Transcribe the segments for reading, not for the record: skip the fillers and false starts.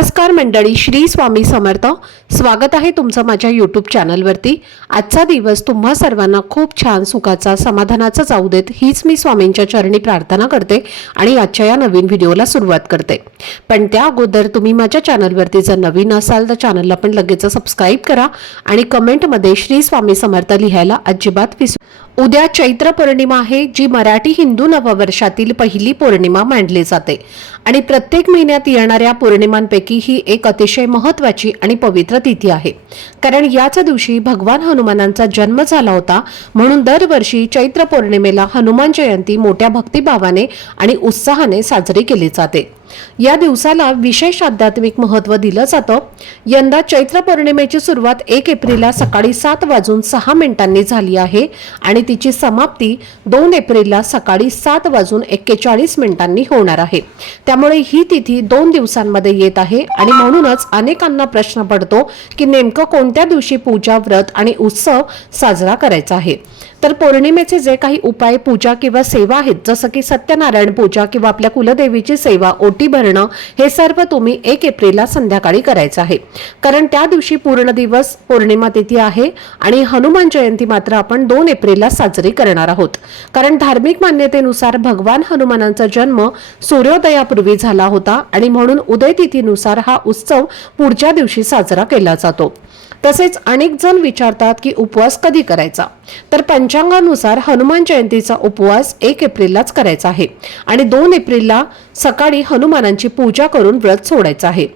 नमस्कार मंडळी, श्री स्वामी समर्थ। स्वागत आहे तुमचं माझ्या यूट्यूब चॅनलवरती। आजचा दिवस तुम्हा सर्वांना खूप छान सुखाचा समाधानाचा जाऊ देत हीच मी स्वामींच्या चरणी प्रार्थना करते आणि आजच्या या नवीन व्हिडिओला सुरुवात करते। पण त्या अगोदर तुम्ही माझ्या चॅनलवरती जर नवीन असाल तर चॅनलला पण लगेच सबस्क्राइब करा आणि कमेंटमध्ये श्री स्वामी समर्थ लिहायला अजिबात विसरू। उद्या चैत्र पौर्णिमा आहे, जी मराठी हिंदू नववर्षातील पहिली पौर्णिमा मानली जाते आणि प्रत्येक महिन्यात येणाऱ्या पौर्णिमांपैकी ही एक अतिशय महत्त्वाची आणि पवित्र तिथी आहे। कारण याच दिवशी भगवान हनुमानांचा जन्म झाला होता, म्हणून दरवर्षी चैत्र पौर्णिमेला हनुमान जयंती मोठ्या भक्तिभावाने आणि उत्साहाने साजरी केली जाते। या दिवसाला विशेष आध्यात्मिक महत्त्व दिलं जातं। यंदा चैत्र पौर्णिमेची सुरुवात 1 एप्रिलला सकाळी 7:06 झाली आहे आणि तिची समाप्ती 2 एप्रिलला सकाळी 7:41 होणार आहे। त्यामुळे ही तिथी 2 दिवसांमध्ये येत आहे आणि म्हणूनच अनेकांना प्रश्न पडतो की नेमकं कोणत्या दिवशी पूजा, व्रत आणि उत्सव साजरा करायचा आहे। तर पौर्णिमेचे जे काही उपाय, पूजा किंवा सेवा आहेत, जसं की सत्यनारायण पूजा किंवा आपल्या कुलदेवीची सेवा, ओटी भरणं, हे सर्व तुम्ही 1 एप्रिलला संध्याकाळी करायचं आहे। कारण त्या दिवशी पूर्ण दिवस पौर्णिमा तिथी आहे आणि हनुमान जयंती मात्र आपण 2 एप्रिलला साजरी करणार आहोत। कारण धार्मिक मान्यतेनुसार भगवान हनुमानांचा जन्म सूर्योदयापूर्वी झाला होता आणि म्हणून उदय तिथीनुसार हा उत्सव पुढच्या दिवशी साजरा केला जातो। तसेच अनेक जण विचारतात की उपवास कधी करायचा, तर पंचांगानुसार हनुमान जयंतीचा उपवास 1 एप्रिललाच करायचा आहे आणि 2 एप्रिलला सकाळी हनुमानांची पूजा करून व्रत सोडायचं आहे।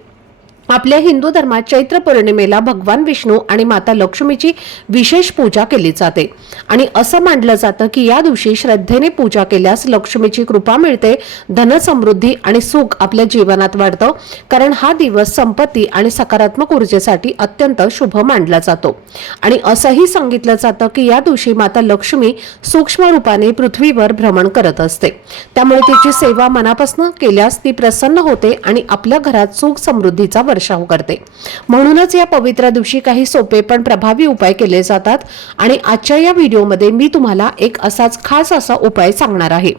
आपल्या हिंदू धर्मात चैत्र पौर्णिमेला भगवान विष्णू आणि माता लक्ष्मीची विशेष पूजा केली जाते आणि असं मानलं जातं की या दिवशी श्रद्धेने पूजा केल्यास लक्ष्मीची कृपा मिळते, धन समृद्धी आणि सुख आपल्या जीवनात वाढतं। कारण हा दिवस संपत्ती आणि सकारात्मक ऊर्जेसाठी अत्यंत शुभ मानला जातो आणि असंही सांगितलं जातं की या दिवशी माता लक्ष्मी सूक्ष्म रूपाने पृथ्वीवर भ्रमण करत असते। त्यामुळे तिची सेवा मनापासून केल्यास ती प्रसन्न होते आणि आपल्या घरात सुख समृद्धीचा वर्षाव करते। म्हणूनच या पवित्र दिवशी काही सोपे पण प्रभावी उपाय केले जातात आणि आजच्या या व्हिडिओमध्ये मी तुम्हाला एक असाच खास असा उपाय सांगणार आहे,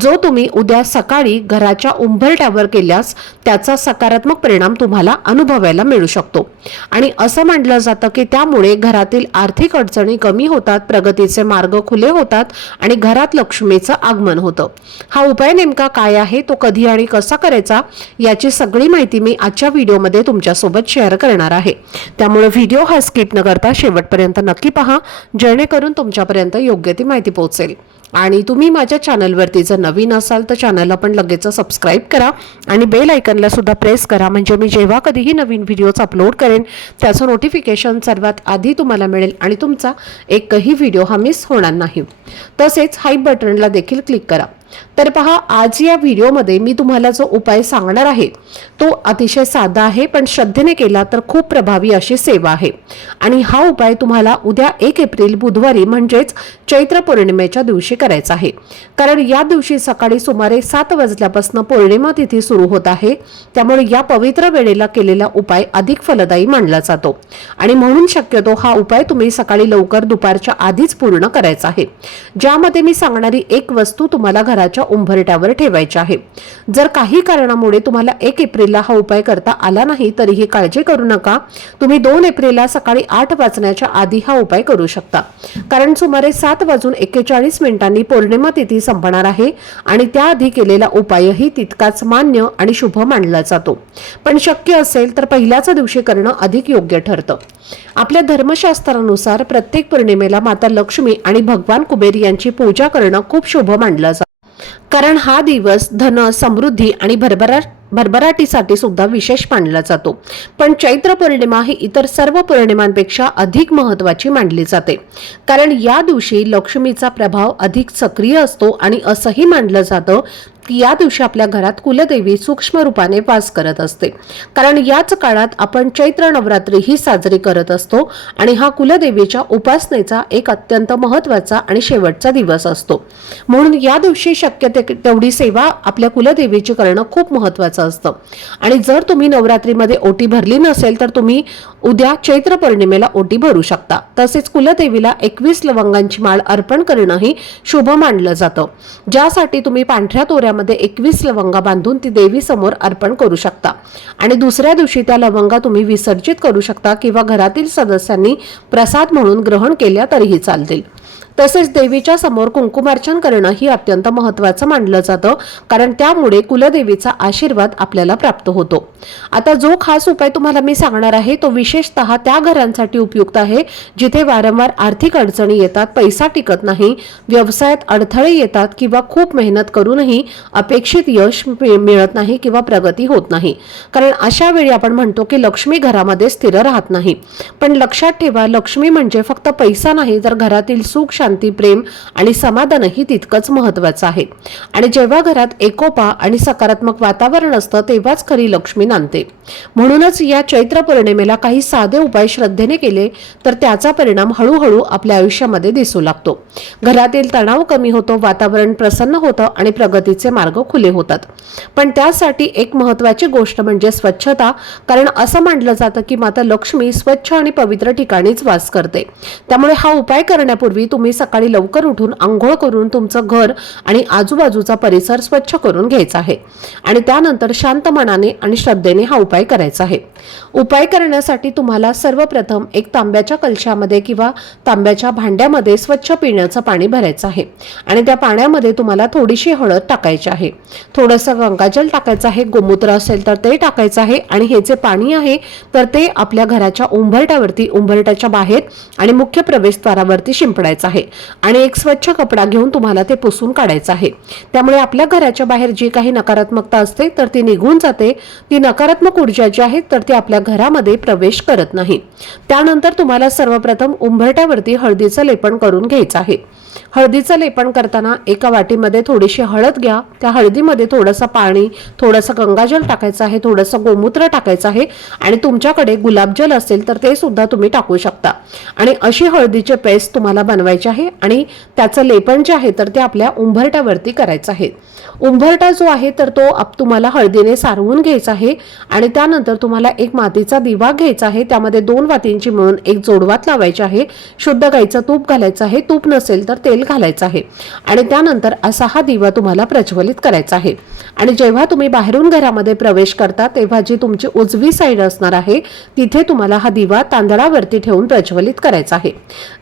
जो तुम्ही उद्या सकाळी घराच्या उंबरठ्यावर केल्यास त्याचा सकारात्मक परिणाम तुम्हाला अनुभवायला मिळू शकतो आणि असं मानलं जातं की त्यामुळे घरातील आर्थिक अडचणी कमी होतात, प्रगतीचे मार्ग खुले होतात आणि घरात लक्ष्मीचं आगमन होतं। हा उपाय नेमका काय आहे, तो कधी आणि कसा करायचा, याची सगळी माहिती मी आजच्या व्हिडिओमध्ये तुमच्या सोबत शेअर करणार आहे। त्यामुळे व्हिडिओ हा स्किप न करता शेवटपर्यंत नक्की पहा, जेणेकरून तुमच्यापर्यंत योग्य ती माहिती पोहोचेल। आणि तुम्ही माझ्या चॅनलवरती जर नवीन असाल तर चॅनलला पण लगेच सबस्क्राइब करा आणि बेल आयकॉनला सुद्धा प्रेस करा, म्हणजे मी जेव्हा कधीही नवीन व्हिडिओज अपलोड करेन त्याचं नोटिफिकेशन सर्वात आधी तुम्हाला मिळेल आणि तुमचा एकही व्हिडिओ हा मिस होणार नाही। तसेच हाई बटनला देखील क्लिक करा। तर पहा, आज या व्हिडिओमध्ये मी तुम्हाला जो उपाय सांगणार आहे तो अतिशय साधा आहे, पण श्रद्धेने केला तर खूप प्रभावी अशी सेवा आहे आणि हा उपाय तुम्हाला उद्या 1 एप्रिल बुधवारी म्हणजेच चैत्र पौर्णिमेच्या दिवशी करायचा आहे। कारण या दिवशी सकाळी सुमारे 7 वाजल्यापासून पौर्णिमा तिथी सुरू होत आहे। त्यामुळे या पवित्र वेळेला केलेला उपाय अधिक फलदायी मानला जातो आणि म्हणून शक्यतो हा उपाय तुम्ही सकाळी लवकर दुपारच्या आधीच पूर्ण करायचा आहे। ज्यामध्ये मी सांगणारी एक वस्तू तुम्हाला घराच्या उंबरठ्यावर ठेवायची आहे। जर काही कारणामुळे तुम्हाला 1 एप्रिलला हा उपाय करता आला नाही तरीही काळजी करू नका, तुम्ही 2 एप्रिलला सकाळी 8 वाजण्याच्या आधी हा उपाय करू शकता। कारण सुमारे 7:41 पौर्णिमा तिथी संपणार आहे आणि त्याआधी केलेला उपायही तितकाच मान्य आणि शुभ मानला जातो। पण शक्य असेल तर पहिल्याच दिवशी करणं अधिक योग्य ठरतं। आपल्या धर्मशास्त्रानुसार प्रत्येक पौर्णिमेला माता लक्ष्मी आणि भगवान कुबेर यांची पूजा करणं खूप शुभ मानलं जातं। कारण हा दिवस धन, समृद्धी आणि भरभराटीसाठी सुद्धा विशेष मानला जातो। पण चैत्र पौर्णिमा ही इतर सर्व पौर्णिमांपेक्षा अधिक महत्त्वाची मानली जाते। कारण या दिवशी लक्ष्मीचा प्रभाव अधिक सक्रिय असतो आणि असंही मानलं जातं की या दिवशी आपल्या घरात कुलदेवी सूक्ष्म रूपाने वास करत असते। कारण याच काळात आपण चैत्र नवरात्री ही साजरी करत असतो आणि हा कुलदेवीच्या उपासनेचा एक अत्यंत महत्त्वाचा आणि शेवटचा दिवस असतो। म्हणून या दिवशी शक्य तेवढी सेवा आपल्या कुलदेवीची करणं खूप महत्त्वाचं महत्त्वाचं असतं। आणि जर तुम्ही नवरात्रीमध्ये ओटी भरली नसेल तर तुम्ही उद्या चैत्र पौर्णिमेला ओटी भरू शकता। तसेच कुलदेवीला 21 लवंगांची माळ अर्पण करणंही शुभ मानलं जातं, ज्यासाठी तुम्ही पांढऱ्या दोऱ्यामध्ये 21 लवंगा बांधून ती देवी समोर अर्पण करू शकता आणि दुसऱ्या दिवशी त्या लवंगा तुम्ही विसर्जित करू शकता किंवा घरातील सदस्यांनी प्रसाद म्हणून ग्रहण केल्या तरीही चालतील। तसेच देवीच्या समोर कुंकुमार्चन करणं ही अत्यंत महत्त्वाचं मानलं जातं, कारण त्यामुळे कुलदेवीचा आशीर्वाद आपल्याला प्राप्त होतो। आता जो खास उपाय तुम्हाला मी सांगणार आहे तो विशेषतः त्या घरांसाठी उपयुक्त आहे जिथे वारंवार आर्थिक अडचणी येतात, पैसा टिकत नाही, व्यवसायात अडथळे येतात किंवा खूप मेहनत करूनही अपेक्षित यश मिळत नाही किंवा प्रगती होत नाही। कारण अशा वेळी आपण म्हणतो की लक्ष्मी घरामध्ये स्थिर राहत नाही। पण लक्षात ठेवा, लक्ष्मी म्हणजे फक्त पैसा नाही, तर घरातील सुख, शांती, प्रेम आणि समाधानही तितकंच महत्त्वाचं आहे। आणि जेव्हा घरात एकोपा आणि सकारात्मक वातावरण असतं तेव्हाच खरी लक्ष्मी नांदते। म्हणूनच या चैत्र पौर्णिमेला काही साधे उपाय श्रद्धेने केले तर त्याचा परिणाम हळूहळू आपल्या आयुष्यामध्ये दिसू लागतो। घरातील तणाव कमी होतो, वातावरण प्रसन्न होतं आणि प्रगतीचे मार्ग खुले होतात। पण त्यासाठी एक महत्त्वाची गोष्ट म्हणजे स्वच्छता, कारण असं मानलं जातं की माता लक्ष्मी स्वच्छ आणि पवित्र ठिकाणीच वास करते। त्यामुळे हा उपाय करण्यापूर्वी तुम्ही सकाळी लवकर उठून अंघोळ करून तुमचं घर आणि आजूबाजूचा परिसर स्वच्छ करून घ्यायचा आहे आणि त्यानंतर शांत मनाने आणि श्रद्धेने हा उपाय करायचा आहे। उपाय करण्यासाठी तुम्हाला सर्वप्रथम एक तांब्याच्या कलशामध्ये किंवा तांब्याच्या भांड्यामध्ये स्वच्छ पिण्याचं पाणी भरायचं आहे आणि त्या पाण्यामध्ये तुम्हाला थोडीशी हळद टाकायची आहे, थोडंसं गंगाजल टाकायचं आहे, गोमूत्र असेल तर ते टाकायचं आहे आणि हे जे पाणी आहे तर ते आपल्या घराच्या उंबरठ्यावरती, उंबरठ्याच्या बाहेर आणि मुख्य प्रवेशद्वारावरती शिंपडायचं आहे आणि एक स्वच्छ कपडा घेऊन तुम्हाला ते पुसून काढायचं आहे। त्यामुळे आपल्या घराच्या बाहेर जी काही नकारात्मकता असते तर ती निघून जाते, ती नकारात्मक ऊर्जा जी आहे तर ती आपल्या घरामध्ये प्रवेश करत नाही। त्यानंतर तुम्हाला सर्वप्रथम उंबरठ्यावरती हळदीचं लेपन करून घ्यायचं आहे। हळदीचं लेपन करताना एका वाटीमध्ये थोडीशी हळद घ्या, त्या हळदीमध्ये थोडंसं पाणी, थोडंसं गंगाजल टाकायचं आहे, थोडंसं गोमूत्र टाकायचं आहे आणि तुमच्याकडे गुलाबजल असेल तर ते सुद्धा तुम्ही टाकू शकता आणि अशी हळदीचे पेस्ट तुम्हाला बनवायची आहे आणि त्याचं लेपन जे आहे तर ते आपल्या उंबरठ्यावरती करायचं आहे। उंबरठा जो आहे तर तो तुम्हाला हळदीने सारवून घ्यायचा आहे आणि त्यानंतर तुम्हाला एक मातीचा दिवा घ्यायचा आहे, त्यामध्ये 2 वातींची मिळून एक जोडवात लावायची आहे, शुद्ध गाईचं तूप घालायचं आहे, तूप नसेल तर तेल घालायचं आहे आणि त्यानंतर असा हा दिवा तुम्हाला प्रज्वलित करायचा आहे। आणि जेव्हा तुम्ही बाहेरून घरामध्ये प्रवेश करता तेव्हा जी तुमची उजवी साईड असणार आहे तिथे तुम्हाला हा दिवा तांदळावरती ठेवून प्रज्वलित करायचा आहे।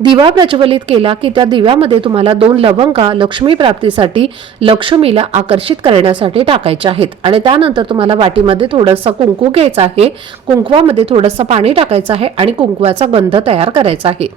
दिवा प्रज्वलित केला की त्या दिव्यामध्ये तुम्हाला 2 लवंगा लक्ष्मी प्राप्तीसाठी, लक्ष्मीला आकर्षित करण्यासाठी टाकायच्या आहेत आणि त्यानंतर तुम्हाला वाटीमध्ये थोडंसं कुंकू घ्यायचं आहे, कुंकवामध्ये थोडंसं पाणी टाकायचं आहे आणि कुंकवाचा गंध तयार करायचा आहे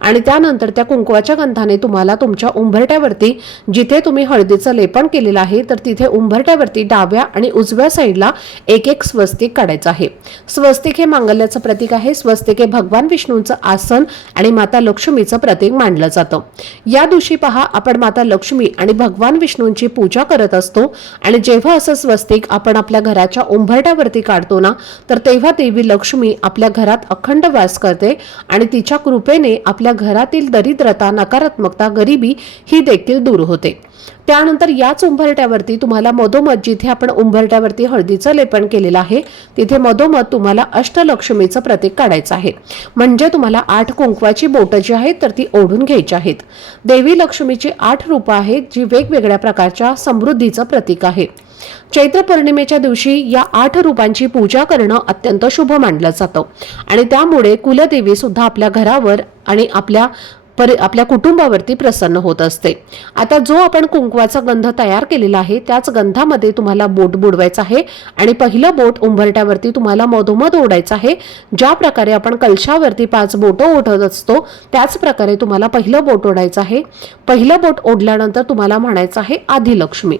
आणि त्यानंतर त्या कुंकवाच्या गंधाने तुम्हाला तुमच्या उंबरठ्यावरती जिथे तुम्ही हळदीचं लेपन केलेलं आहे तर तिथे उंबरठ्यावरती डाव्या आणि उजव्या साईडला एक स्वस्तिक काढायचं आहे। स्वस्तिक हे मांगल्याचं प्रतीक आहे। स्वस्तिक हे भगवान विष्णूंचं आसन आणि माता लक्ष्मीचं प्रतीक मानलं जातं। या दिवशी पहा, आपण माता लक्ष्मी आणि भगवान विष्णूंची पूजा करत असतो आणि जेव्हा असं स्वस्तिक आपण आपल्या घराच्या उंबरठ्यावरती काढतो ना तर तेव्हा देवी लक्ष्मी आपल्या घरात अखंड वास करते आणि तिच्या कृपेने आपल्या घरातील दरिद्रता, नकारात्मकता, गरिबी ही देखील दूर होते। त्यानंतर याच उंबरठ्यावरती तुम्हाला मधोमध, जिथे आपण उंबरठ्यावरती हळदीचं लेपन केलेलं आहे तिथे मधोमध तुम्हाला अष्टलक्ष्मीचं प्रतीक काढायचं आहे, म्हणजे तुम्हाला 8 कुंकवाची बोटं जी आहेत तर ती ओढून घ्यायची आहेत। देवी लक्ष्मीची 8 रूपं आहेत जी वेगवेगळ्या प्रकारच्या समृद्धीचं प्रतीक आहे। चैत्र पौर्णिमेच्या दिवशी या 8 रूपांची पूजा करणं अत्यंत शुभ मानलं जातं आणि त्यामुळे कुलदेवी सुद्धा आपल्या घरावर आणि आपल्या कुटुंबावरती प्रसन्न होत असते। आता जो आपण कुंकवाचा गंध तयार केलेला आहे त्याच गंधामध्ये तुम्हाला बोट बुडवायचं आहे आणि पहिलं बोट उंबरठ्यावरती तुम्हाला मधोमध ओढायचं आहे। ज्या प्रकारे आपण कलशावरती 5 बोटं ओढत असतो त्याच प्रकारे तुम्हाला पहिलं बोट ओढायचं आहे। पहिलं बोट ओढल्यानंतर तुम्हाला म्हणायचं आहे आदिलक्ष्मी,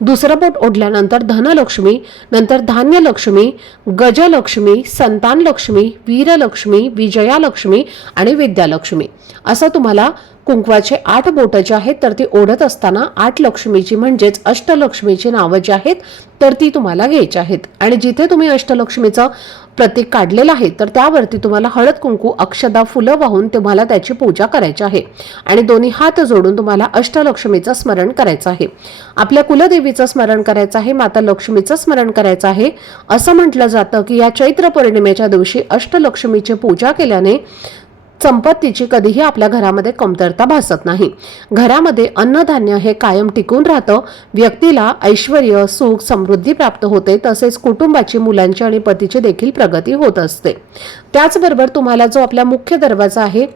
दुसरं बोट ओढल्यानंतर धनलक्ष्मी, नंतर धान्यलक्ष्मी, गजलक्ष्मी, संतानलक्ष्मी, वीरलक्ष्मी, विजयालक्ष्मी आणि विद्यालक्ष्मी असं तुम्हाला कुंकवाचे 8 बोटं जे आहेत तर ती ओढत असताना 8 लक्ष्मीची म्हणजेच अष्टलक्ष्मीची नावं जी आहेत तर ती तुम्हाला घ्यायची आहेत आणि जिथे तुम्ही अष्टलक्ष्मीचं प्रतीक काढलेलं आहे तर त्यावरती तुम्हाला हळद कुंकू अक्षदा फुलं वाहून तुम्हाला त्याची पूजा करायची आहे आणि दोन्ही हात जोडून तुम्हाला अष्टलक्ष्मीचं स्मरण करायचं आहे. आपल्या कुलदेवीचं स्मरण करायचं आहे, माता लक्ष्मीचं स्मरण करायचं आहे. असं म्हटलं जातं की या चैत्र पौर्णिमेच्या दिवशी अष्टलक्ष्मीची पूजा केल्याने संपत्तीची कधीही आपल्या घरामध्ये कमतरता भासत नाही. घरामध्ये अन्नधान्य हे कायम टिकून राहतं. व्यक्तीला ऐश्वर्य, सुख, समृद्धी प्राप्त होते. तसेच कुटुंबाची, मुलांची आणि पतीची देखील प्रगती होत असते. त्याचबरोबर तुम्हाला जो आपला मुख्य दरवाजा आहे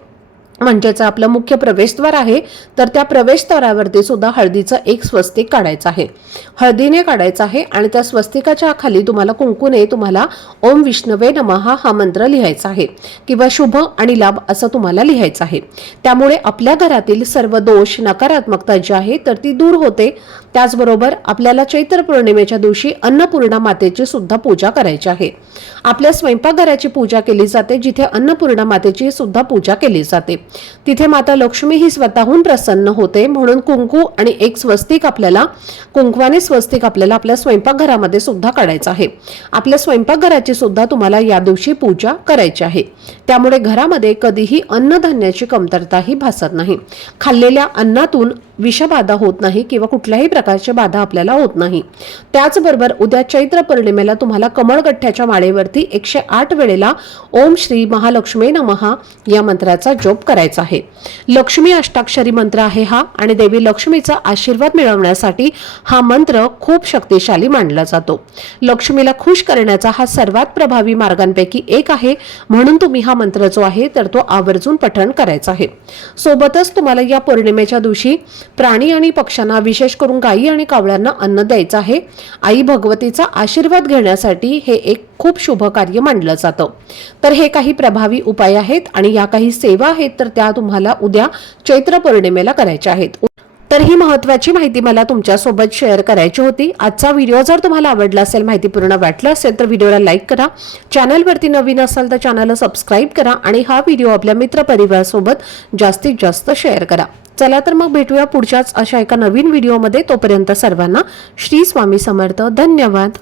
म्हणजेच आपलं मुख्य प्रवेशद्वार आहे तर त्या प्रवेशद्वारावरती सुद्धा हळदीचं एक स्वस्तिक काढायचं आहे. हळदीने काढायचं आहे आणि त्या स्वस्तिकाच्या खाली तुम्हाला कुंकूने तुम्हाला ओम विष्णवे नमः हा मंत्र लिहायचा आहे किंवा शुभ आणि लाभ असं तुम्हाला लिहायचं आहे. त्यामुळे आपल्या घरातील सर्व दोष, नकारात्मकता जी आहे तर ती दूर होते. त्याचबरोबर आपल्याला चैत्र पौर्णिमेच्या दिवशी अन्नपूर्णा मातेची सुद्धा पूजा करायची आहे. आपल्या स्वयंपाकघराची पूजा केली जाते, जिथे अन्नपूर्णा मातेची सुद्धा पूजा केली जाते. तिथे माता लक्ष्मी ही स्वतःहून प्रसन्न होते. म्हणून कुंकू आणि एक स्वस्तिक आपल्याला कुंकवाने स्वस्तिक आपल्याला आपल्या स्वयंपाकघरामध्ये सुद्धा काढायचं आहे. आपल्या स्वयंपाकघराची सुद्धा तुम्हाला या दिवशी पूजा करायची आहे. त्यामुळे घरामध्ये कधीही अन्नधान्याची कमतरताही भासत नाही. खाल्लेल्या अन्नातून विषबाधा होत नाही किंवा कुठल्याही प्रकारची बाधा आपल्याला होत नाही. त्याचबरोबर उद्या चैत्र पौर्णिमेला तुम्हाला कमळगठ्ठ्याच्या माळेवरती 108 वेळेला ओम श्री महालक्ष्मी नमः या मंत्राचा जप करायचा आहे. लक्ष्मी अष्टाक्षरी मंत्र आहे हा आणि देवी लक्ष्मीचा आशीर्वाद मिळवण्यासाठी हा मंत्र खूप शक्तिशाली मानला जातो. लक्ष्मीला खुश करण्याचा हा सर्वात प्रभावी मार्गांपैकी एक आहे. म्हणून तुम्ही हा मंत्र जो आहे तर तो आवर्जून पठण करायचा आहे. सोबतच तुम्हाला या पौर्णिमेच्या दिवशी प्राणी आणि पक्ष्यांना, विशेष करून गायी आणि कावळ्यांना अन्न द्यायचं आहे. आई भगवतीचा आशीर्वाद घेण्यासाठी हे एक खूप शुभ कार्य मानलं जातं. तर हे काही प्रभावी उपाय आहेत आणि या काही सेवा आहेत तर त्या तुम्हाला उद्या चैत्र पौर्णिमेला करायच्या आहेत. तर ही महत्त्वाची माहिती मला तुमच्यासोबत शेअर करायची होती. आजचा व्हिडिओ जर तुम्हाला आवडला असेल, माहितीपूर्ण वाटला असेल तर व्हिडिओला लाईक करा. चॅनलवरती नवीन असाल तर चॅनलला सबस्क्राईब करा आणि हा व्हिडिओ आपल्या मित्रपरिवारासोबत जास्तीत जास्त शेअर करा. चला तर मग भेटूया पुढच्याच अशा एका नवीन व्हिडिओमध्ये. तोपर्यंत सर्वांना श्री स्वामी समर्थ. धन्यवाद.